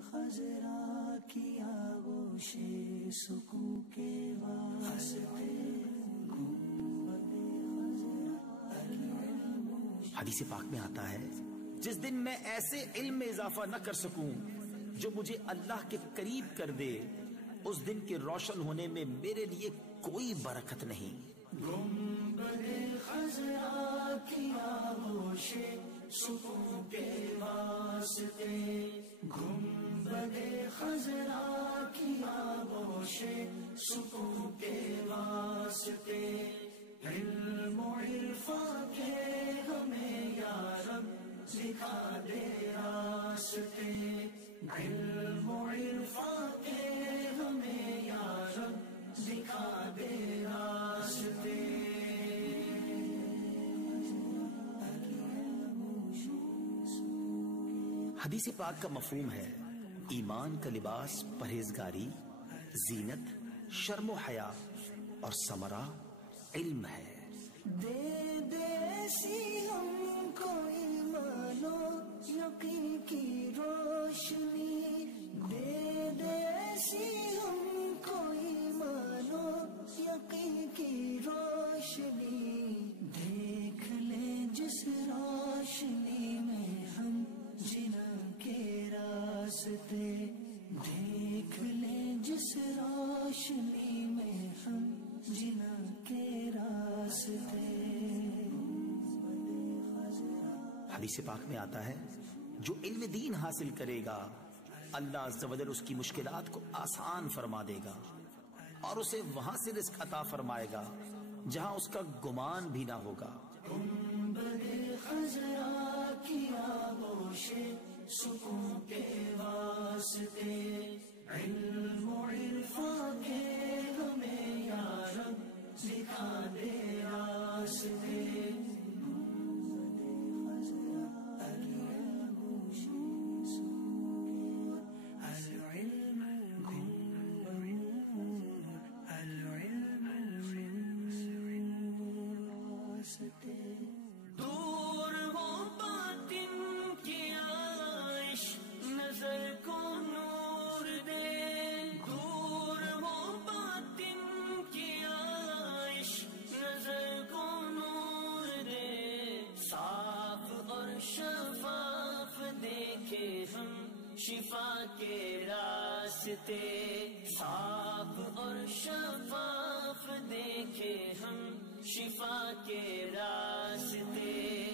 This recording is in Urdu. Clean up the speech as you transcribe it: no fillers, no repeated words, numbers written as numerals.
خضرا کی آغوش سکون کے واسطے حدیث پاک میں آتا ہے جس دن میں ایسے علم میں اضافہ نہ کر سکوں جو مجھے اللہ کے قریب کر دے، اس دن کے روشن ہونے میں میرے لیے کوئی برکت نہیں۔ گنبد خضرا کی آغوش سکون کے واسطے، گنبد خضرا کی آغوش سکون کے واسطے، علم و عرفان کے ہمیں یا رب دکھا دے راستے، علم و عرفان کے ہمیں یا رب دکھا دے راستے۔ حدیث پاک کا مفہوم ہے ایمان کا لباس پرہیزگاری، زینت، شرم و حیا اور ثمرہ علم ہے۔ دے دیسی ہم کو ایمان و یقین کی روشنی، دے دیسی ہم کو ایمان و یقین کی روشنی، دیکھ لے جس روشنی میں ہم جنا کے راستے، دیکھ لے جس روشنی میں ہم جنا کے راستے۔ حدیث پاک میں آتا ہے جو علم دین حاصل کرے گا اللہ عز و جل اس کی مشکلات کو آسان فرما دے گا اور اسے وہاں سے رزق عطا فرمائے گا جہاں اس کا گمان بھی نہ ہوگا۔ گنبد خضرا کی آغوش سکون کے واسطے، علم و عرفان کے ہمیں یا رب دکھا دے راستے۔ دور ہو باطن کی عائش نظر کو نور دے، دور ہو باطن کی عائش نظر کو نور دے، صاف اور شفاف دیکھے ہم شفا کے راستے، صاف اور شفاف دیکھے ہم شفا کے راستے۔